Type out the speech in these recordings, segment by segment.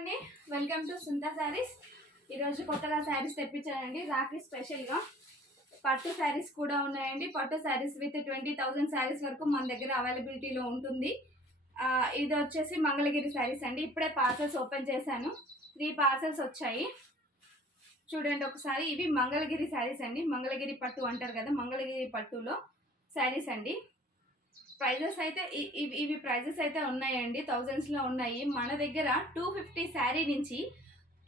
అండి, welcome to సుంతా saris. ఈరోజు కొత్తగా శారీస్ తెప్పించానండి. రాఖీ స్పెషల్గా పట్టు శారీస్ కూడా ఉన్నాయండి. పట్టు శారీస్ విత్ 20,000 శారీస్ వరకు మన దగ్గర అవైలబిలిటీలో ఉంటుంది. ఇది వచ్చేసి మంగళగిరి శారీస్ అండి. ఇప్పుడే పార్సల్స్ ఓపెన్ చేశాను. 3 పార్సల్స్ వచ్చాయి. చూడండి ఒకసారి. ఇవి మంగళగిరి శారీస్ అండి. మంగళగిరి పట్టు అంటారు కదా, మంగళగిరి పట్టులో శారీస్ అండి. ప్రైజెస్ అయితే ఇవి ప్రైజెస్ అయితే ఉన్నాయండి, థౌజండ్స్లో ఉన్నాయి. మన దగ్గర 250 శారీ నుంచి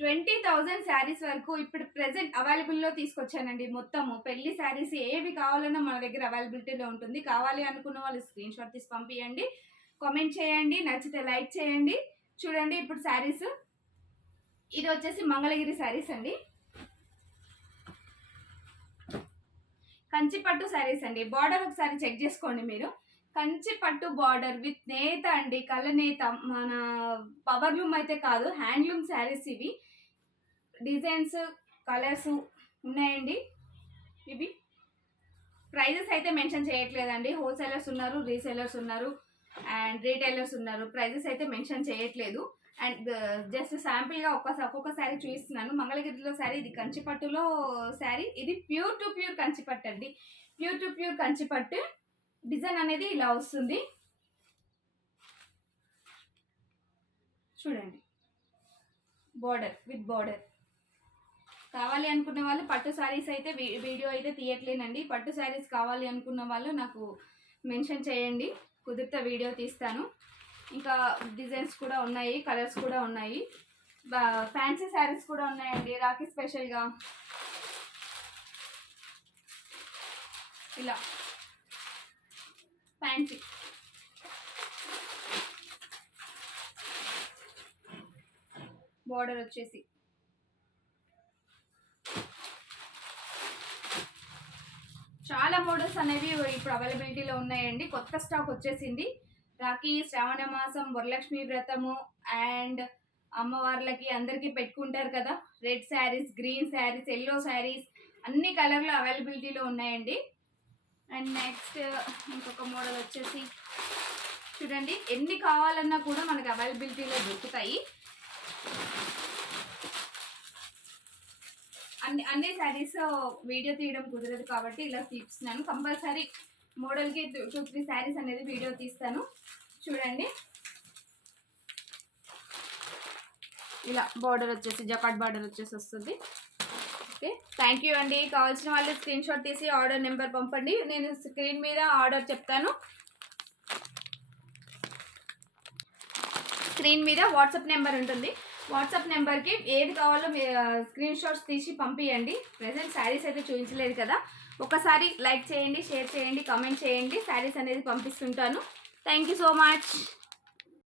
20,000 శారీస్ వరకు ఇప్పుడు ప్రెజెంట్ అవైలబుల్లో తీసుకొచ్చానండి. మొత్తము పెళ్లి శారీస్ ఏవి కావాలన్నా మన దగ్గర అవైలబిలిటీలో ఉంటుంది. కావాలి అనుకున్న వాళ్ళు స్క్రీన్ షాట్ తీసి పంపించండి, కామెంట్ చేయండి, నచ్చితే లైక్ చేయండి. చూడండి ఇప్పుడు శారీస్. ఇది వచ్చేసి మంగళగిరి శారీస్ అండి. కంచి పట్టు శారీస్ అండి. బార్డర్ ఒకసారి చెక్ చేసుకోండి మీరు. కంచి పట్టు బార్డర్ విత్ నేత అండి, కళ్ళ నేత. మన పవర్లూమ్ అయితే కాదు, హ్యాండ్లూమ్ శారీస్ ఇవి. డిజైన్స్ కలర్స్ ఉన్నాయండి. ఇవి ప్రైజెస్ అయితే మెన్షన్ చేయట్లేదండి. హోల్సేలర్స్ ఉన్నారు, రీసేలర్స్ ఉన్నారు అండ్ రీటైలర్స్ ఉన్నారు. ప్రైజెస్ అయితే మెన్షన్ చేయట్లేదు. అండ్ జస్ట్ శాంపిల్గా ఒక్కొక్క శారీ చూపిస్తున్నాను. మంగళగిరిలో శారీ, ఇది కంచిపట్టులో శారీ. ఇది ప్యూర్ టు ప్యూర్ కంచిపట్టు అండి. Pure to pure Kanchipattu. Design అనేది ఇలా వస్తుంది. చూడండి, బార్డర్ విత్ బార్డర్. కావాలి అనుకున్న వాళ్ళు పట్టు శారీస్ అయితే వీడియో అయితే తీయట్లేనండి. పట్టు శారీస్ కావాలి అనుకున్న వాళ్ళు నాకు మెన్షన్ చేయండి, కుదిరితే వీడియో తీస్తాను. ఇంకా డిజైన్స్ కూడా ఉన్నాయి, కలర్స్ కూడా ఉన్నాయి. ఫ్యాన్సీ శారీస్ కూడా ఉన్నాయండి రాఖీ స్పెషల్గా. ఇలా ఫ్యాన్సీ బార్డర్ వచ్చేసి చాలా మోడల్స్ అనేవి ఇప్పుడు అవైలబిలిటీలో ఉన్నాయండి. కొత్త స్టాక్ వచ్చేసింది. రాఖీ, శ్రావణ మాసం, వరలక్ష్మి వ్రతము అండ్ అమ్మవార్లకి అందరికీ పెట్టుకుంటారు కదా. Red saris, green saris, yellow saris అన్ని కలర్లు అవైలబిలిటీలో ఉన్నాయండి. అండ్ నెక్స్ట్ ఇంకొక మోడల్ వచ్చేసి చూడండి. ఎన్ని కావాలన్నా కూడా మనకు అవైలబిలిటీలో దొరుకుతాయి. అన్ని శారీస్ వీడియో తీయడం కుదరదు కాబట్టి ఇలా తీస్తున్నాను. కంపల్సరీ మోడల్కి 2-3 శారీస్ అనేది వీడియో తీస్తాను. చూడండి, ఇలా బార్డర్ వచ్చేసి జకాట్ బార్డర్ వచ్చేసి వస్తుంది. ఓకే, థ్యాంక్ యూ అండి. కావాల్సిన వాళ్ళు స్క్రీన్ షాట్ తీసి ఆర్డర్ నెంబర్ పంపండి. నేను స్క్రీన్ మీద ఆర్డర్ చెప్తాను. స్క్రీన్ మీద వాట్సాప్ నెంబర్ ఉంటుంది. వాట్సాప్ నెంబర్కి ఏది కావాలో స్క్రీన్ షాట్స్ తీసి పంపించండి. ప్రెజెంట్ శారీస్ అయితే చూపించలేదు కదా, ఒకసారి లైక్ చేయండి, షేర్ చేయండి, కామెంట్ చేయండి. శారీస్ అనేది పంపిస్తుంటాను. Thank you so much.